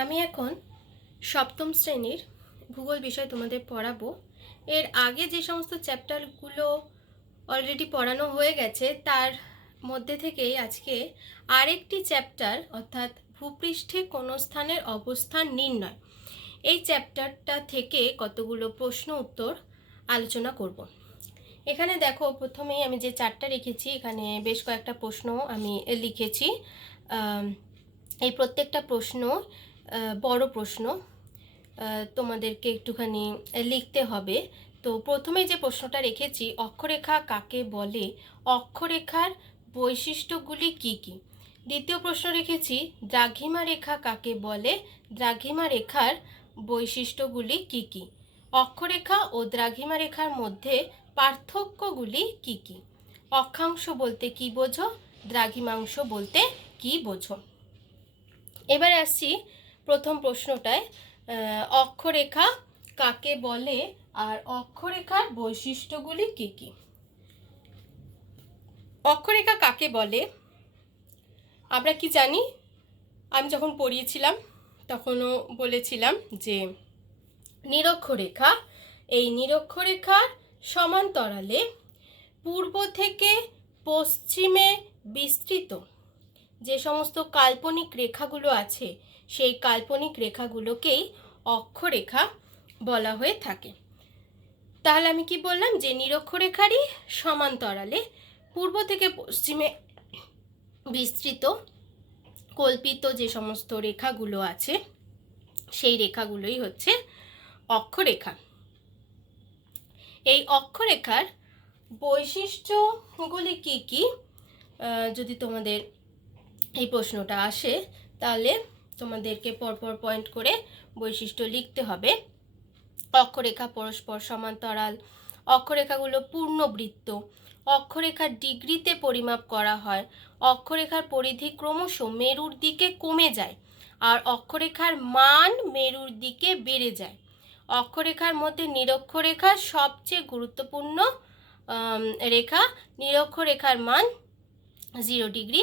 আমি এখন সপ্তম শ্রেণীর ভূগোল বিষয় তোমাদের পড়াবো। এর আগে যে সমস্ত চ্যাপ্টারগুলো অলরেডি পড়ানো হয়ে গেছে তার মধ্যে থেকেই আজকে আরেকটি চ্যাপ্টার অর্থাৎ ভূপৃষ্ঠে কোনো স্থানের অবস্থান নির্ণয়, এই চ্যাপ্টারটা থেকে কতগুলো প্রশ্ন উত্তর আলোচনা করব। এখানে দেখো, প্রথমেই আমি যে চারটা রেখেছি এখানে বেশ কয়েকটা প্রশ্ন আমি লিখেছি। এই প্রত্যেকটা প্রশ্ন বড় প্রশ্ন, তোমাদেরকে একটুখানি লিখতে হবে। তো প্রথমে যে প্রশ্নটা রেখেছি, অক্ষরেখা কাকে বলে, অক্ষরেখার বৈশিষ্ট্যগুলি কি কি। দ্বিতীয় প্রশ্ন রেখেছি, দ্রাঘিমা রেখা কাকে বলে, দ্রাঘিমা রেখার বৈশিষ্ট্যগুলি কি কি। অক্ষরেখা ও দ্রাঘিমা রেখার মধ্যে পার্থক্যগুলি কি কি। অক্ষাংশ বলতে কি বোঝো, দ্রাঘিমাংশ বলতে কি বোঝো। এবার আসছি প্রথম প্রশ্নটায়, অক্ষরেখা কাকে বলে আর অক্ষরেখার বৈশিষ্ট্যগুলি কি কি। অক্ষরেখা কাকে বলে আমরা কি জানি, আমি যখন পড়িয়েছিলাম তখনও বলেছিলাম যে নিরক্ষরেখা, এই নিরক্ষরেখার সমান্তরালে পূর্ব থেকে পশ্চিমে বিস্তৃত যে সমস্ত কাল্পনিক রেখাগুলো আছে সেই কাল্পনিক রেখাগুলোকেই অক্ষরেখা বলা হয়ে থাকে। তাহলে আমি কি বললাম, যে নিরক্ষরেখারই সমান্তরালে পূর্ব থেকে পশ্চিমে বিস্তৃত কল্পিত যে সমস্ত রেখাগুলো আছে সেই রেখাগুলোই হচ্ছে অক্ষরেখা। এই অক্ষরেখার বৈশিষ্ট্যগুলি কি কি, যদি তোমাদের এই প্রশ্নটা আসে তাহলে তোমাদেরকে পরপর পয়েন্ট করে বৈশিষ্ট্য লিখতে হবে। অক্ষরেখা পরস্পর সমান্তরাল, অক্ষরেখাগুলো পূর্ণবৃত্ত, অক্ষরেখার ডিগ্রিতে পরিমাপ করা হয়, অক্ষরেখার পরিধি ক্রমশ মেরুর দিকে কমে যায় আর অক্ষরেখার মান মেরুর দিকে বেড়ে যায়। অক্ষরেখার মধ্যে নিরক্ষরেখা সবচেয়ে গুরুত্বপূর্ণ রেখা। নিরক্ষরেখার মান 0 ডিগ্রি,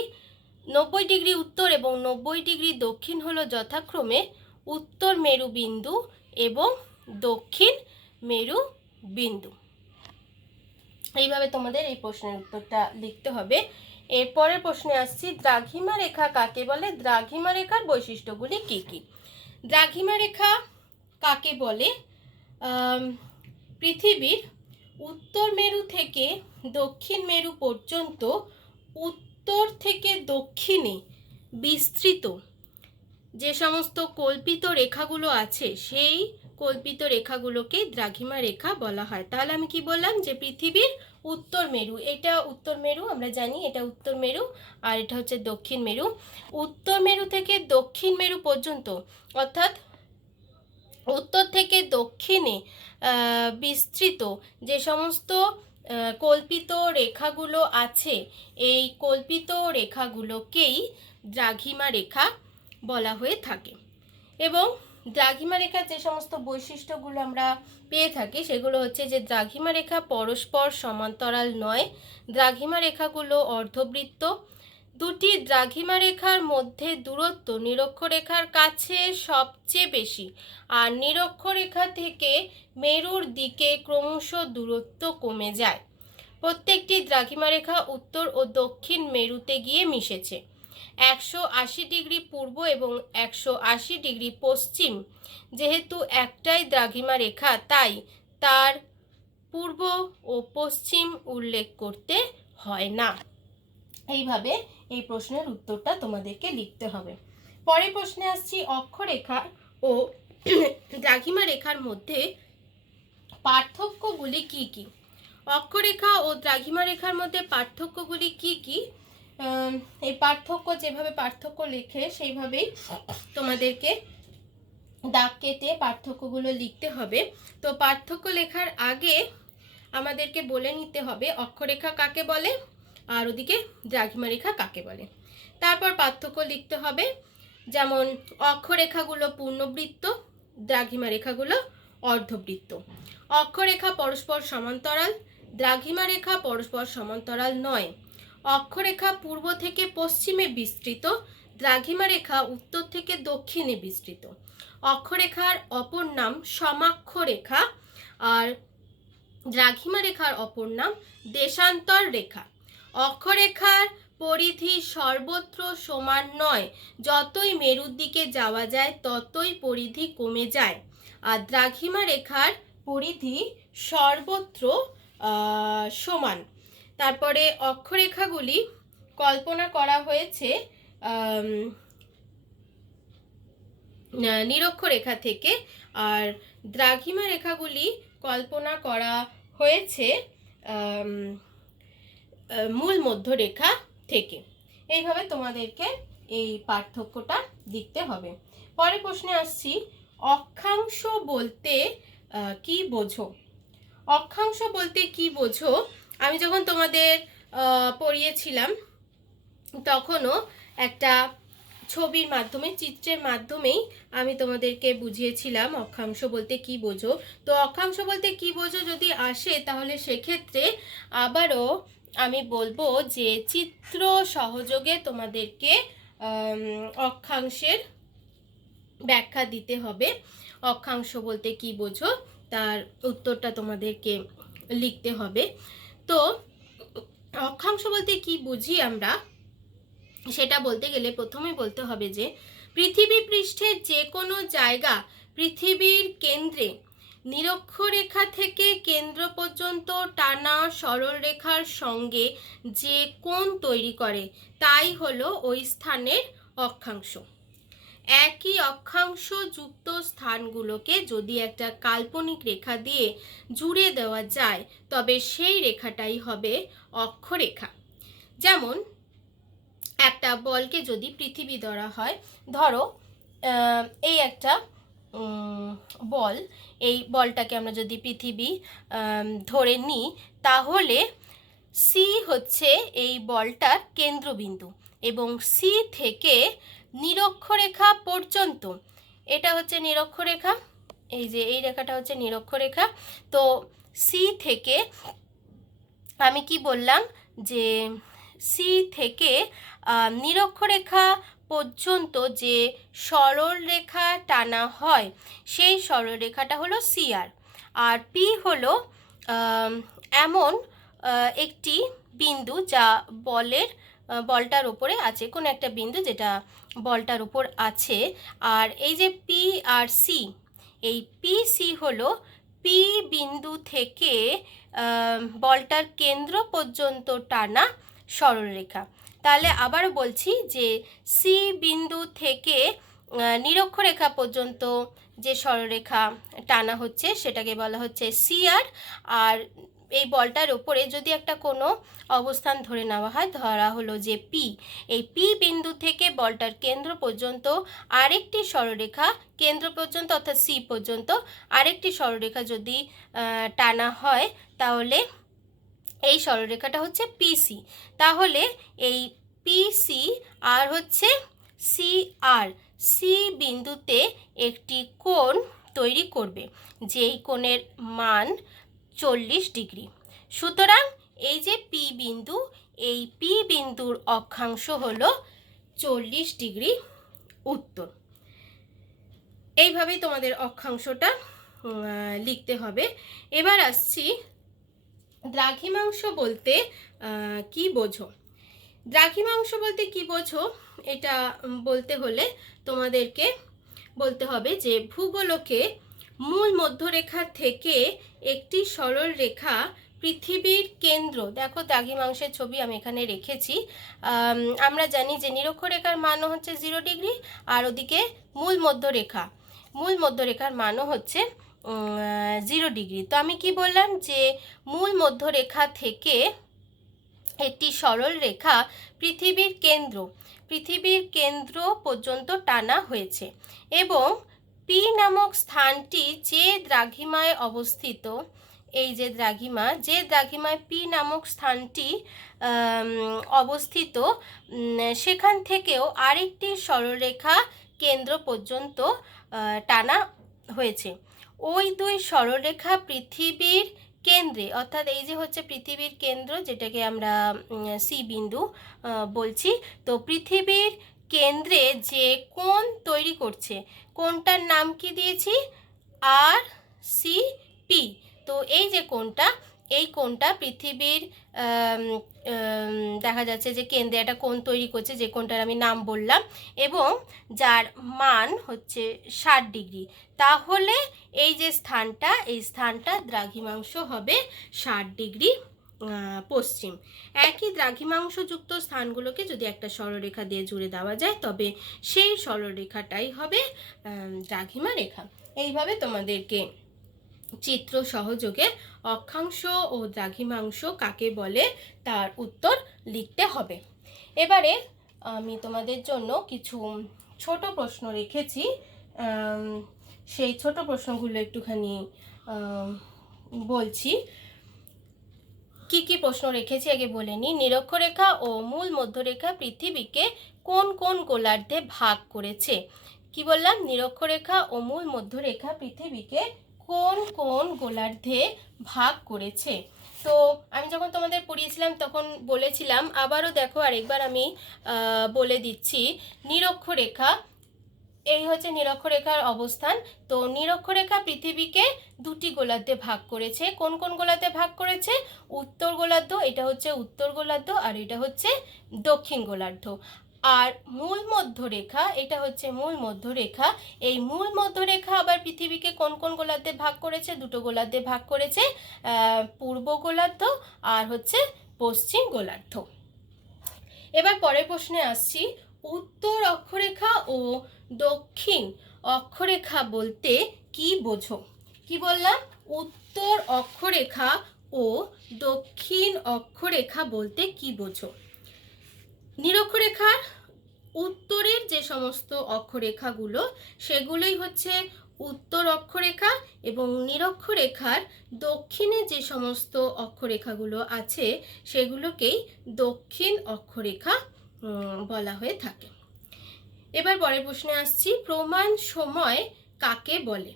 90 ডিগ্রি উত্তর এবং 90 ডিগ্রি দক্ষিণ হলো যথাক্রমে উত্তর মেরু বিন্দু এবং দক্ষিণ মেরু বিন্দু। এইভাবে তোমাদের এই প্রশ্নের উত্তরটা লিখতে হবে। এরপরের প্রশ্নে আসছি, দ্রাঘিমা রেখা কাকে বলে, দ্রাঘিমা রেখার বৈশিষ্ট্যগুলি কি কি। দ্রাঘিমা রেখা কাকে বলে, পৃথিবীর উত্তর মেরু থেকে দক্ষিণ মেরু পর্যন্ত উত্তর থেকে দক্ষিণে বিস্তৃত যে সমস্ত কল্পিত রেখাগুলো আছে সেই কল্পিত রেখাগুলোকে দ্রাঘিমা রেখা বলা হয়। তাহলে আমি কি বললাম, যে পৃথিবীর উত্তর মেরু, এটা উত্তর মেরু, আমরা জানি এটা উত্তর মেরু আর এটা হচ্ছে দক্ষিণ মেরু। উত্তর মেরু থেকে দক্ষিণ মেরু পর্যন্ত অর্থাৎ উত্তর থেকে দক্ষিণে বিস্তৃত যে সমস্ত কল্পিত রেখাগুলো আছে এই কল্পিত রেখাগুলোকেই দ্রাঘিমা রেখা বলা হয়ে থাকে। এবং দ্রাঘিমা রেখার যে সমস্ত বৈশিষ্ট্যগুলো আমরা পেয়ে থাকি সেগুলো হচ্ছে যে দ্রাঘিমা রেখা পরস্পর সমান্তরাল নয়, দ্রাঘিমা রেখাগুলো অর্ধবৃত্ত, দুটি দ্রাঘিমা রেখার মধ্যে দূরত্ব নিরক্ষরেখার কাছে সবচেয়ে বেশি আর নিরক্ষরেখা থেকে মেরুর দিকে ক্রমশ দূরত্ব কমে যায়। প্রত্যেকটি দ্রাঘিমা রেখা উত্তর ও দক্ষিণ মেরুতে গিয়ে মিশেছে। 180 ডিগ্রি পূর্ব এবং 180 ডিগ্রি পশ্চিম যেহেতু একটাই দ্রাঘিমা রেখা তাই তার পূর্ব ও পশ্চিম উল্লেখ করতে হয় না। এইভাবে এই প্রশ্নের উত্তরটা তোমাদেরকে লিখতে হবে। পরের প্রশ্নে আসছি, অক্ষরেখা ও দ্রাঘিমা রেখার মধ্যে পার্থক্যগুলি কি কি। অক্ষরেখা ও দ্রাঘিমা রেখার মধ্যে পার্থক্যগুলি কি কি, এই পার্থক্য যেভাবে পার্থক্য লেখে সেইভাবেই তোমাদেরকে দাগ কেটে পার্থক্যগুলো লিখতে হবে। তো পার্থক্য লেখার আগে আমাদেরকে বলে নিতে হবে অক্ষরেখা কাকে বলে আর ওদিকে দ্রাঘিমা রেখা কাকে বলে। তারপর পার্থক্য লিখতে হবে, যেমন অক্ষরেখাগুলো পূর্ণবৃত্ত, দ্রাঘিমা রেখাগুলো অর্ধবৃত্ত। অক্ষরেখা পরস্পর সমান্তরাল, দ্রাঘিমা রেখা পরস্পর সমান্তরাল নয়। অক্ষরেখা পূর্ব থেকে পশ্চিমে বিস্তৃত, দ্রাঘিমা রেখা উত্তর থেকে দক্ষিণে বিস্তৃত। অক্ষরেখার অপর নাম সমাক্ষ রেখা, আর দ্রাঘিমা রেখার অপর নাম দেশান্তর রেখা। অক্ষরেখার পরিধি সর্বত্র সমান নয়, যতই মেরুর দিকে যাওয়া যায় ততই পরিধি কমে যায়। আর দ্রাঘিমা রেখার পরিধি সর্বত্র সমান। তারপরে অক্ষরেখাগুলি কল্পনা করা হয়েছে নিরক্ষরেখা থেকে, আর দ্রাঘিমা রেখাগুলি কল্পনা করা হয়েছে মূল মধ্যরেখা থেকে। এইভাবে তোমাদেরকে এই পার্থক্যটা লিখতে হবে। পরের প্রশ্নে আসছি, অক্ষাংশ বলতে কি বোঝো? অক্ষাংশ বলতে কি বোঝো আমি যখন তোমাদের পড়িয়েছিলাম তখনও একটা ছবির মাধ্যমে, চিত্রের মাধ্যমেই আমি তোমাদেরকে বুঝিয়েছিলাম অক্ষাংশ বলতে কি বোঝো। তো অক্ষাংশ বলতে কি বোঝো যদি আসে তাহলে সেক্ষেত্রে আবারও আমি বলবো যে চিত্র সহযোগে তোমাদেরকে অক্ষাংশের ব্যাখ্যা দিতে হবে। অক্ষাংশ বলতে কি বোঝো তার উত্তরটা তোমাদেরকে লিখতে হবে। তো অক্ষাংশ বলতে কি বুঝি আমরা সেটা বলতে গেলে প্রথমে বলতে হবে যে পৃথিবী পৃষ্ঠের যে কোনো জায়গা পৃথিবীর কেন্দ্রে নিরক্ষরেখা থেকে কেন্দ্র পর্যন্ত টানা সরল রেখার সঙ্গে যে কোণ তৈরি করে তাই হলো ওই স্থানের অক্ষাংশ। একই অক্ষাংশ যুক্ত স্থানগুলোকে যদি একটা কাল্পনিক রেখা দিয়ে জুড়ে দেওয়া যায় তবে সেই রেখাটাই হবে অক্ষরেখা। যেমন একটা বলকে যদি পৃথিবী ধরা হয়, ধরো এই একটা বল, এই বলটাকে আমরা যদি পৃথিবী ধরে নিই তাহলে সি হচ্ছে এই বলটার কেন্দ্রবিন্দু এবং সি থেকে নিরক্ষরেখা পর্যন্ত, এটা হচ্ছে নিরক্ষরেখা, এই যে এই রেখাটা হচ্ছে নিরক্ষরেখা। তো সি থেকে আমি কি বললাম যে সি থেকে নিরক্ষরেখা পর্যন্ত যে সরল রেখা টানা হয় সেই সরল রেখাটা হলো সিআর। আর পি হলো এমন একটি বিন্দু যা বলটার উপরে আছে, কোন একটা বিন্দু যেটা বলটার উপর আছে। আর এই যে পি আর সি, এই পি সি হলো পি বিন্দু থেকে বলটার কেন্দ্র পর্যন্ত টানা সরলরেখা। তাহলে আবার বলছি যে সি বিন্দু থেকে নিরক্ষরেখা পর্যন্ত যে সরলরেখা টানা হচ্ছে সেটাকে বলা হচ্ছে সিআর। আর এই বলটার উপরে যদি একটা কোনো অবস্থান ধরে নেওয়া হয়, ধরা হলো যে পি, এই পি বিন্দু থেকে বলটার কেন্দ্র পর্যন্ত আরেকটি সরলরেখা, কেন্দ্র পর্যন্ত অর্থাৎ সি পর্যন্ত আরেকটি সরলরেখা যদি টানা হয় তাহলে এই সরলরেখাটা হচ্ছে পিসি। তাহলে এই পিসি আর হচ্ছে সিআর, সি বিন্দুতে একটি কোণ তৈরি করবে যেই কোণের মান 40 ডিগ্রি। সুতরাং এই যে পি বিন্দু, এই পি বিন্দুর অক্ষাংশ হলো 40 ডিগ্রি উত্তর। এইভাবেই তোমাদের অক্ষাংশটা লিখতে হবে। এবার আসছি দ্রাঘিমাংশ বলতে কি বোঝো? দ্রাঘিমাংশ বলতে কি বোঝো এটা বলতে হলে তোমাদেরকে বলতে হবে যে ভূগোলকে মূল মধ্যরেখা থেকে একটি সরল রেখা পৃথিবীর কেন্দ্র, দেখো দ্রাঘিমাংশের ছবি আমি এখানে রেখেছি। আমরা জানি যে নিরক্ষরেখার মানও হচ্ছে 0 ডিগ্রি, আর ওদিকে মূল মধ্যরেখার মানও হচ্ছে 0 ডিগ্রি। তো আমি কি বললাম যে মূল মধ্যরেখা থেকে একটি সরল রেখা পৃথিবীর কেন্দ্র পর্যন্ত টানা হয়েছে এবং পি নামক স্থানটি যে দ্রাঘিমায় অবস্থিত, এই যে দ্রাঘিমায় পি নামক স্থানটি অবস্থিত, সেখান থেকেও আরেকটি সরলরেখা কেন্দ্র পর্যন্ত টানা হয়েছে। ওই দুই সরলরেখা পৃথিবীর কেন্দ্রে, অর্থাৎ এই যে হচ্ছে পৃথিবীর কেন্দ্র যেটাকে আমরা সি বিন্দু বলছি, তো পৃথিবীর কেন্দ্রে যে কোণ তৈরি করছে, কোণটার নাম কি দিয়েছি? আর সি পি। তো এই যে কোণটা, এই কোণটা পৃথিবীর দেখা যাচ্ছে যে কেন্দ্রে একটা কোণ তৈরি করছে, যে কোণটার আমি নাম বললাম, এবং যার মান হচ্ছে 60 ডিগ্রি। তাহলে এই যে স্থানটা, এই স্থানটা দ্রাঘিমাংশ হবে 60 ডিগ্রি পশ্চিম। একই দ্রাঘিমাংশযুক্ত স্থানগুলোকে যদি একটা সরলরেখা দিয়ে জুড়ে দেওয়া যায়, তবে সেই সরলরেখাটাই হবে দ্রাঘিমা রেখা। এইভাবে তোমাদেরকে চিত্র সহযোগে অক্ষাংশ ও দ্রাঘিমাংশ কাকে বলে তার উত্তর লিখতে হবে। এবারে আমি তোমাদের জন্য কিছু ছোট প্রশ্ন রেখেছি, সেই ছোট প্রশ্নগুলো একটুখানি বলছি। কি কি প্রশ্ন রেখেছি আগে বলে নিই। নিরক্ষরেখা ও মূল মধ্যরেখা পৃথিবীকে কোন কোন গোলার্ধে ভাগ করেছে? কি বললাম? নিরক্ষরেখা ও মূল মধ্যরেখা পৃথিবীকে কোন কোন গোলার্ধে ভাগ করেছে। তো আমি যখন তোমাদের পড়িয়েছিলাম তখন বলেছিলাম, আবারও দেখো আরেকবার আমি বলে দিচ্ছি। নিরক্ষরেখা, এই হচ্ছে নিরক্ষরেখার অবস্থান। তো নিরক্ষরেখা পৃথিবীকে দুটি গোলার্ধে ভাগ করেছে। কোন কোন গোলার্ধে ভাগ করেছে? উত্তর গোলার্ধ, এটা হচ্ছে উত্তর গোলার্ধ, আর এটা হচ্ছে দক্ষিণ গোলার্ধ। আর মূল মধ্যরেখা, এটা হচ্ছে মূল মধ্যরেখা। এই মূল মধ্যরেখা আবার পৃথিবীকে কোন কোন গোলার্ধে ভাগ করেছে? দুটো গোলার্ধে ভাগ করেছে, পূর্ব গোলার্ধ আর হচ্ছে পশ্চিম গোলার্ধ। এবার পরের প্রশ্নে আসছি। উত্তর অক্ষরেখা ও দক্ষিণ অক্ষরেখা বলতে কি বোঝো? কি বললাম? উত্তর অক্ষরেখা ও দক্ষিণ অক্ষরেখা বলতে কি বোঝো? নিরক্ষরেখার উত্তরের যে সমস্ত অক্ষরেখাগুলো, সেগুলোই হচ্ছে উত্তর অক্ষরেখা, এবং নিরক্ষরেখার দক্ষিণে যে সমস্ত অক্ষরেখাগুলো আছে সেগুলোকেই দক্ষিণ অক্ষরেখা বলা হয়ে থাকে। এবার পরের প্রশ্নে আসছি। প্রমাণ সময় কাকে বলে?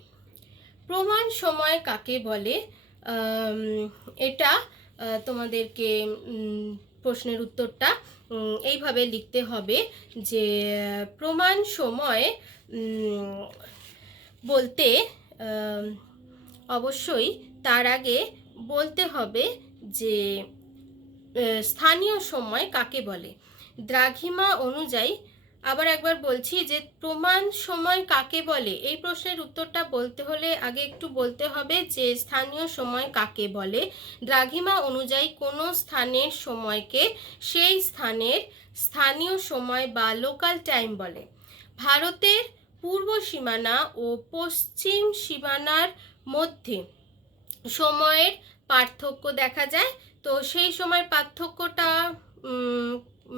প্রমাণ সময় কাকে বলে? এটা তোমাদেরকে প্রশ্নের উত্তরটা এইভাবে লিখতে হবে যে প্রমাণ সময় বলতে অবশ্যই তার আগে বলতে হবে যে স্থানীয় সময় কাকে বলে। দ্রাঘিমা অনুযায়ী, আবার একবার বলছি যে প্রমাণ সময় কাকে বলে, এই প্রশ্নের উত্তরটা বলতে হলে আগে একটু বলতে হবে যে স্থানীয় সময় কাকে বলে। দ্রাঘিমা অনুযায়ী কোনো স্থানের সময়কে সেই স্থানের স্থানীয় সময় বা লোকাল টাইম বলে। ভারতের পূর্ব সীমানা ও পশ্চিম সীমানার মধ্যে সময়ের পার্থক্য দেখা যায়। তো সেই সময় পার্থক্যটা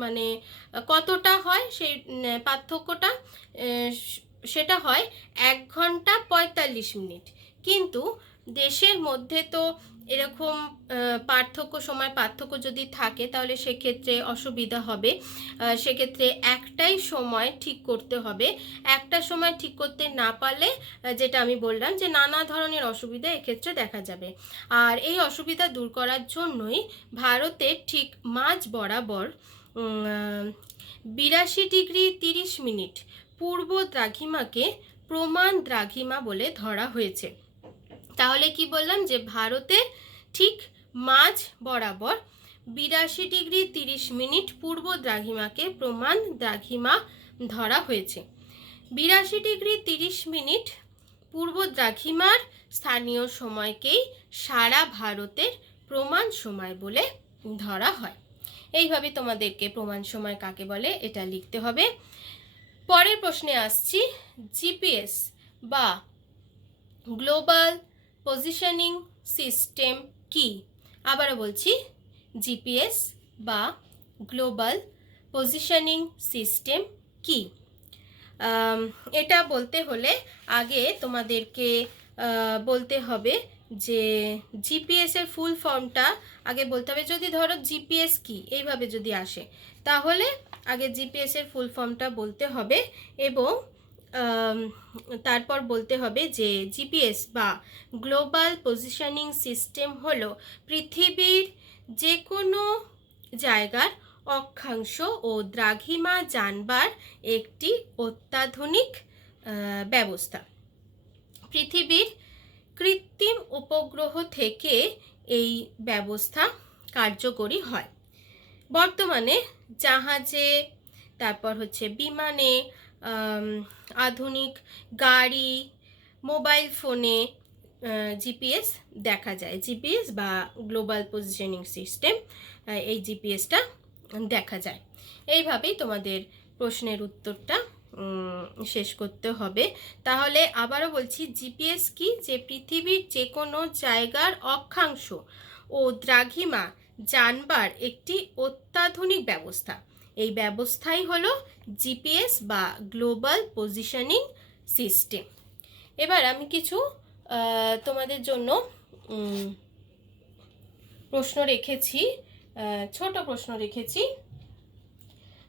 মানে কতটা হয়, সেই পার্থক্যটা সেটা হয় 1 ঘন্টা 45 মিনিট। কিন্তু দেশের মধ্যে তো এরকম সময় পার্থক্য যদি থাকে তাহলে সেক্ষেত্রে অসুবিধা হবে। সেক্ষেত্রে একটাই সময় ঠিক করতে হবে। একটা সময় ঠিক করতে না পারলে, যেটা আমি বললাম যে নানা ধরনের অসুবিধা এক্ষেত্রে দেখা যাবে। আর এই অসুবিধা দূর করার জন্যই ভারতের ঠিক মাঝ বরাবর 82 ডিগ্রি 30 মিনিট পূর্ব দ্রাঘিমাকে প্রমাণ দ্রাঘিমা বলে ধরা হয়েছে। তাহলে কি বললাম? যে ভারতের ঠিক মাঝ বরাবর 82 ডিগ্রি 30 মিনিট পূর্ব দ্রাঘিমাকে প্রমাণ দ্রাঘিমা ধরা হয়েছে। 82 ডিগ্রি 30 মিনিট পূর্ব দ্রাঘিমার স্থানীয় সময়কেই সারা ভারতের প্রমাণ সময় বলে ধরা হয়। এইভাবে তোমাদেরকে প্রমাণ সময় কাকে বলে এটা লিখতে হবে। পরের প্রশ্নে আসছি। জিপিএস বা গ্লোবাল পজিশনিং সিস্টেম কি? আবারও বলছি, জিপিএস বা গ্লোবাল পজিশনিং সিস্টেম কি? এটা বলতে হলে আগে তোমাদেরকে বলতে হবে যে জিপিএস এর ফুল ফর্মটা আগে বলতে হবে। যদি ধরো জিপিএস কি এইভাবে যদি আসে, তাহলে আগে জিপিএস এর ফুল ফর্মটা বলতে হবে, এবং তারপর বলতে হবে যে জিপিএস বা গ্লোবাল পজিশনিং সিস্টেম হলো পৃথিবীর যে কোনো জায়গার অক্ষাংশ ও দ্রাঘিমা জানবার একটি অত্যাধুনিক ব্যবস্থা। পৃথিবীর কৃত্রিম উপগ্রহ থেকে এই ব্যবস্থা কার্যকরী হয়। বর্তমানে জাহাজে, তারপর হচ্ছে বিমানে, আধুনিক গাড়ি, মোবাইল ফোনে জিপিএস দেখা যায়। জিপিএস বা গ্লোবাল পজিশনিং সিস্টেম, এই জিপিএসটা দেখা যায়। এইভাবেই তোমাদের প্রশ্নের উত্তরটা শেষ করতে হবে। তাহলে আবারও বলছি, জিপিএস কি? যে পৃথিবীর যে কোনো জায়গার অক্ষাংশ ও দ্রাঘিমা জানবার একটি অত্যাধুনিক ব্যবস্থা। এই ব্যবস্থাই হলো জিপিএস বা গ্লোবাল পজিশনিং সিস্টেম। এবার আমি কিছু তোমাদের জন্য প্রশ্ন রেখেছি, ছোট প্রশ্ন রেখেছি।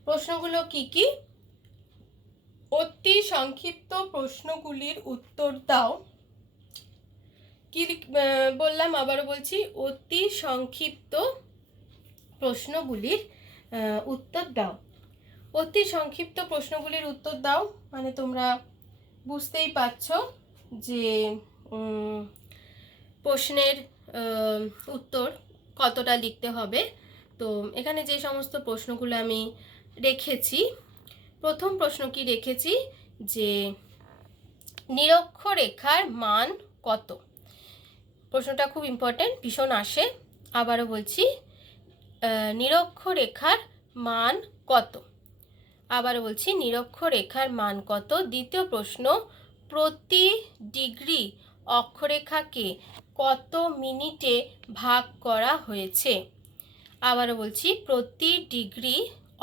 প্রশ্নগুলো কি কি? অতি সংক্ষিপ্ত প্রশ্নগুলির উত্তর দাও। কি বললাম? আবারও বলছি, অতি সংক্ষিপ্ত প্রশ্নগুলির উত্তর দাও। অতি সংক্ষিপ্ত প্রশ্নগুলির উত্তর দাও মানে তোমরা বুঝতেই পারছো যে প্রশ্নের উত্তর কতটা লিখতে হবে। তো এখানে যে সমস্ত প্রশ্নগুলো আমি রেখেছি, প্রথম প্রশ্ন কি রেখেছি? যে নিরক্ষরেখার মান কত? প্রশ্নটা খুব ইম্পর্টেন্ট, ভীষণ আসে। আবারও বলছি, নিরক্ষরেখার মান কত? আবারও বলছি, নিরক্ষরেখার মান কত? দ্বিতীয় প্রশ্ন, প্রতি ডিগ্রি অক্ষরেখাকে কত মিনিটে ভাগ করা হয়েছে? আবারও বলছি, প্রতি ডিগ্রি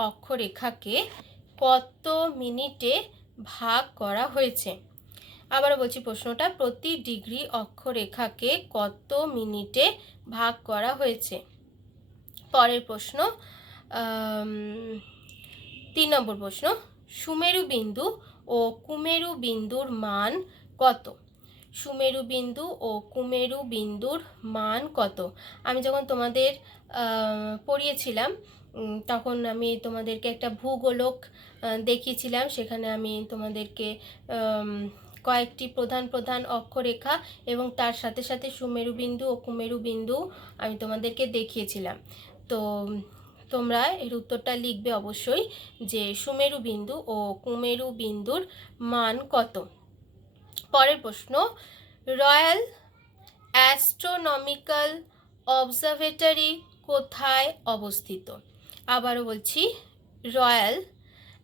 অক্ষরেখাকে কত মিনিটে ভাগ করা হয়েছে? আবারও বলছি প্রশ্নটা, প্রতি ডিগ্রি অক্ষরেখাকে কত মিনিটে ভাগ করা হয়েছে? পরের প্রশ্ন, 3 নম্বর প্রশ্ন, সুমেরু বিন্দু ও কুমেরু বিন্দুর মান কত? সুমেরু বিন্দু ও কুমেরু বিন্দুর মান কত? আমি যখন তোমাদের পড়িয়েছিলাম তখন আমি তোমাদেরকে একটা ভূগোলক দেখিয়েছিলাম। সেখানে আমি তোমাদেরকে কয়েকটি প্রধান প্রধান অক্ষরেখা এবং তার সাথে সাথে সুমেরু বিন্দু ও কুমেরু বিন্দু আমি তোমাদেরকে দেখিয়েছিলাম। তো তোমরা এর উত্তরটা লিখবে অবশ্যই, যে সুমেরু বিন্দু ও কুমেরু বিন্দুর মান কত। পরের প্রশ্ন, রয়্যাল অ্যাস্ট্রোনমিক্যাল অবজারভেটরি কোথায় অবস্থিত? আবারও বলছি, রয়্যাল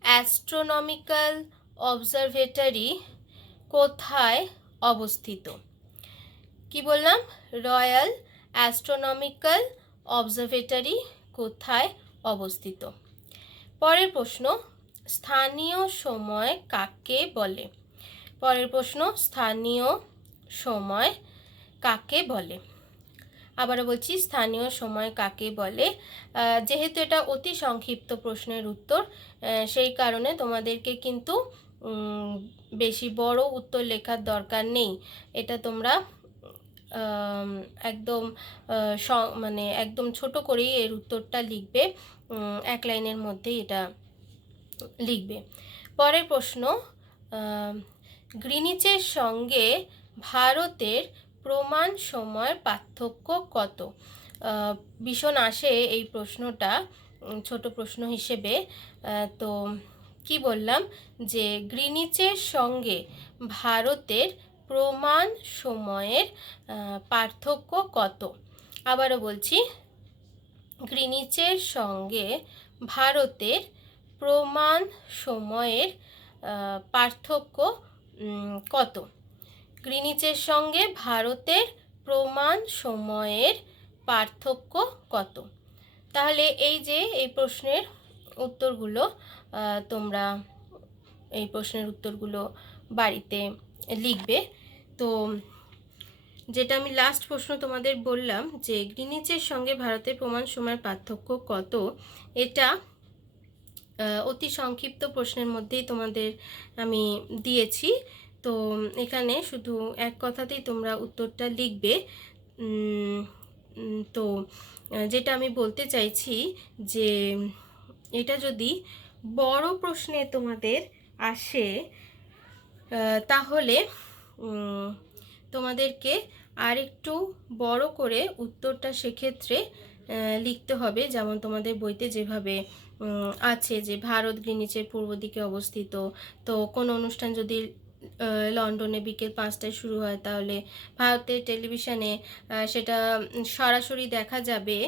অ্যাস্ট্রোনমিক্যাল অবজারভেটরি কোথায় অবস্থিত? কি বললাম? রয়্যাল অ্যাস্ট্রোনমিক্যাল অবজারভেটরি কোথায় অবস্থিত? পরের প্রশ্ন, স্থানীয় সময় কাকে বলে? পরের প্রশ্ন, স্থানীয় সময় কাকে বলে? আবারও বলছি, স্থানীয় সময় কাকে বলে? যেহেতু এটা অতি সংক্ষিপ্ত প্রশ্নের উত্তর, সেই কারণে তোমাদেরকে কিন্তু বেশি বড় উত্তর লেখার দরকার নেই। এটা তোমরা একদম মানে একদম ছোট করেই এর উত্তরটা লিখবে, 1 লাইনের মধ্যেই এটা লিখবে। পরের প্রশ্ন, গ্রিনিচের সঙ্গে ভারতের প্রমাণ সময়ের পার্থক্য কত? ভীষণ আসে এই প্রশ্নটা ছোট প্রশ্ন হিসেবে। তো কি বললাম, যে গ্রিনিচের সঙ্গে ভারতের প্রমাণ সময়ের পার্থক্য কত? আবারও বলছি, গ্রিনিচের সঙ্গে ভারতের প্রমাণ সময়ের পার্থক্য কত? গ্রিনিচের সঙ্গে ভারতের প্রমাণ সময়ের পার্থক্য কত? তাহলে এই যে এই প্রশ্নের উত্তরগুলো তোমরা এই প্রশ্নের উত্তরগুলো বাড়িতে লিখবে। তো যেটা আমি লাস্ট প্রশ্ন তোমাদের বললাম, যে গ্রিনিচের সঙ্গে ভারতের প্রমাণ সময়ের পার্থক্য কত, এটা অতি সংক্ষিপ্ত প্রশ্নের মধ্যেই তোমাদের আমি দিয়েছি। তো এখানে শুধু এক কথাতেই তোমরা উত্তরটা লিখবে। তো যেটা আমি বলতে চাইছি, যে এটা যদি বড় প্রশ্নে তোমাদের আসে তাহলে তোমাদেরকে আরেকটু বড় করে উত্তরটা সেক্ষেত্রে লিখতে হবে। যেমন তোমাদের বইতে যেভাবে আছে যে ভারত গ্রিনিচের পূর্ব দিকে অবস্থিত, তো কোনো অনুষ্ঠান যদি লন্ডনে বিকেল 5টায় শুরু হয় তাহলে ভারতের টেলিভিশনে সেটা সরাসরি দেখা যাবে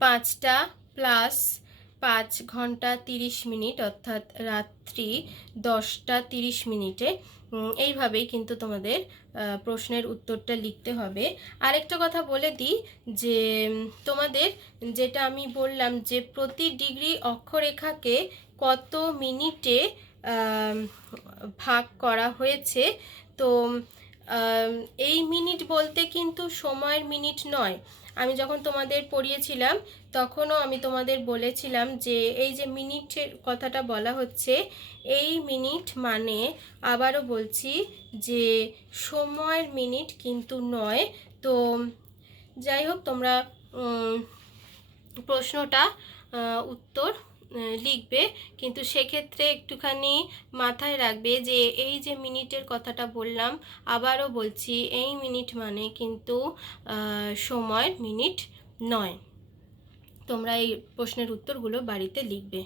5টা প্লাস 5 ঘন্টা 30 মিনিট, অর্থাৎ রাত্রি 10টা 30 মিনিটে। এইভাবেই কিন্তু তোমাদের প্রশ্নের উত্তরটা লিখতে হবে। আরেকটা কথা বলে দিই যে তোমাদের যেটা আমি বললাম যে প্রতি ডিগ্রি অক্ষরেখাকে কত মিনিটে ভাগ করা হয়েছে, তো এই মিনিট বলতে কিন্তু সময়ের মিনিট নয়। আমি যখন তোমাদের পড়িয়েছিলাম তখনও আমি তোমাদের বলেছিলাম যে এই যে মিনিটের কথাটা বলা হচ্ছে, এই মিনিট মানে আবারও বলছি যে সময়ের মিনিট কিন্তু নয়। তো যাই হোক, তোমরা প্রশ্নটা উত্তর লিখবে, কিন্তু সেক্ষেত্রে একটুখানি মাথায় রাখবে যে এই যে মিনিটের কথাটা বললাম, আবারও বলছি এই মিনিট মানে কিন্তু সময়ের মিনিট নয়। তোমরা এই প্রশ্নের উত্তরগুলো বাড়িতে লিখবে।